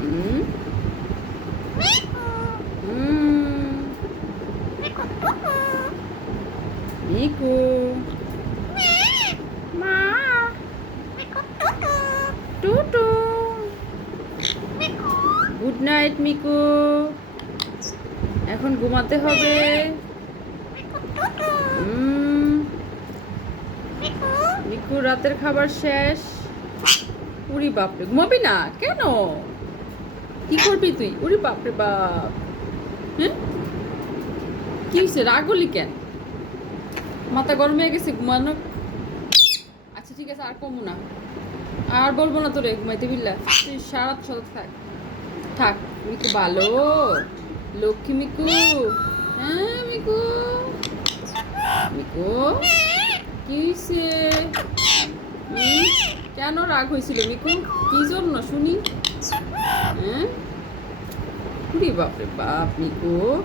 হুম হুম Miku মা Tutu good night Miku এখন ঘুমাতে হবে মিকু রাতের খাবার শেষ উরি বাপরে ঘুমাবি না কেন কি করবি তুই উরি বাপরে বাপ হ্যাঁ কি হয়েছে রাগলি কেন মাথা গরম হয়ে গেছে ঘুমানো আচ্ছা ঠিক আছে আর কমু না আর বলবো না তোরে ঘুমাইতে বিল্লা তুই সারা সদা থাক থাক মিকু ভালো লক্ষ্মী মিকু হ্যাঁ মিকু মিকু কি হয়েছে কেন রাগ হয়েছিল মিকু কি জন্য শুনি হ্যাঁ বাপরে বাপ মিকু